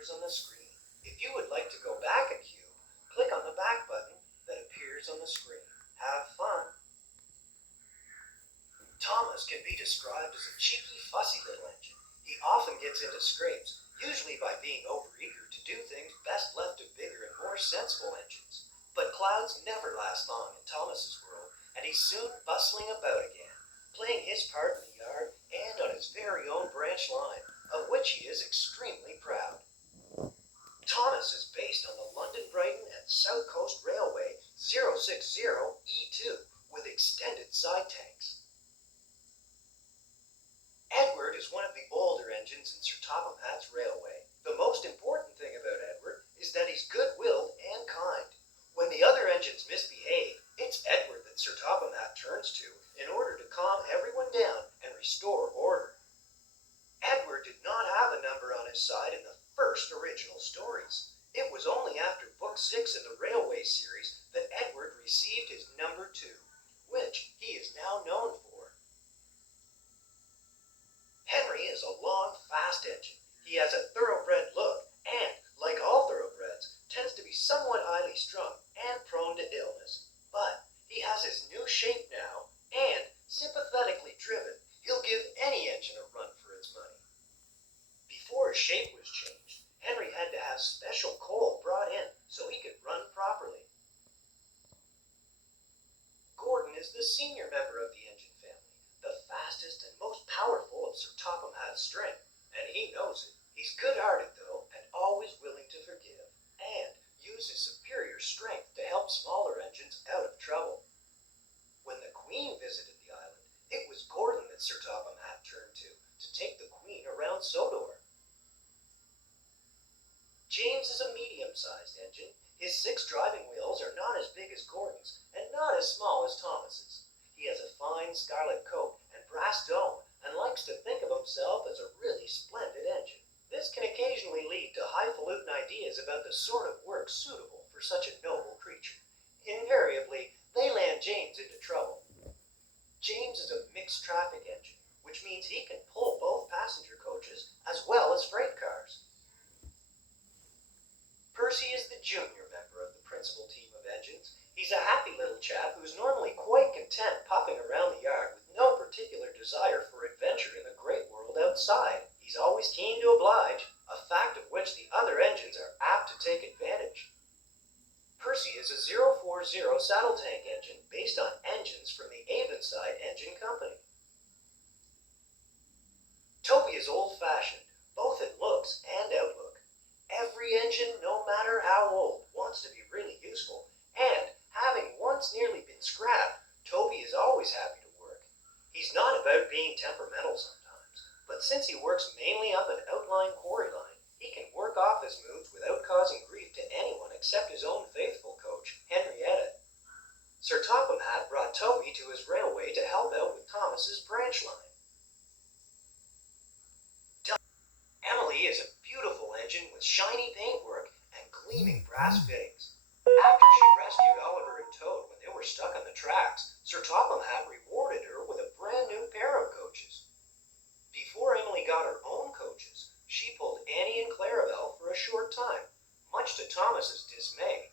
appears on the screen. If you would like to go back a cube, click on the back button that appears on the screen. Have fun! Thomas can be described as a cheeky, fussy little engine. He often gets into scrapes, usually by being overeager to do things best left to bigger and more sensible engines. But clouds never last long in Thomas's world, and he's soon bustling about again, playing his part in the yard and on his very own branch line, of which he is extremely proud. Thomas is based on the London Brighton and South Coast Railway 060E2 with extended side tanks. Edward is one of the older engines in Sir Topham Hatt's railway. The most important thing about Edward is that he's good-willed and kind. When the other engines misbehave, it's Edward that Sir Topham Hatt turns to in order to calm everyone down and restore order. Edward did not have a number on his side in the first original stories. It was only after Book 6 of the Railway series that Edward received his number 2, which he is now known for. Henry is a long, fast engine. He has a thoroughbred look and, like all thoroughbreds, tends to be somewhat highly strung and prone to illness. But he has his new shape now, and, sympathetically driven, he'll give any engine a run for its money. Before his shape was changed, Henry had to have special coal brought in so he could run properly. Gordon is the senior member of the engine family, the fastest and most powerful of Sir Topham Hatt's strength, and he knows it. He's good-hearted, though, and always willing to forgive, and use his superior strength to help smaller engines out of trouble. When the Queen visited the island, it was Gordon that Sir Topham Hatt turned to take the Queen around Sodor. James is a medium-sized engine. His 6 driving wheels are not as big as Gordon's, and not as small as Thomas's. He has a fine scarlet coat and brass dome, and likes to think of himself as a really splendid engine. This can occasionally lead to highfalutin ideas about the sort of work suitable for such a noble creature. Invariably, they land James into trouble. James is a mixed traffic engine, which means he can pull both passenger coaches as well as freight cars. Percy is the junior member of the principal team of engines. He's a happy little chap who's normally quite content puffing around the yard with no particular desire for adventure in the great world outside. He's always keen to oblige, a fact of which the other engines are apt to take advantage. Percy is a 040 saddle tank engine based on engines from the Avonside Engine Company. Toby is old-fashioned, both in looks and outlook. Every engine, no matter how old, wants to be really useful, and having once nearly been scrapped, Toby is always happy to work. He's not about being temperamental sometimes, but since he works mainly up an outlying quarry line, he can work off his moods without causing grief to anyone except his own faithful coach, Henrietta. Sir Topham Hatt brought Toby to his railway to help out with Thomas's branch line. Emily is a beautiful engine with shiny paintwork and gleaming brass fittings. After she rescued Oliver and Toad when they were stuck on the tracks, Sir Topham Hatt rewarded her with a brand new pair of coaches. Before Emily got her own coaches, she pulled Annie and Clarabelle for a short time, much to Thomas's dismay.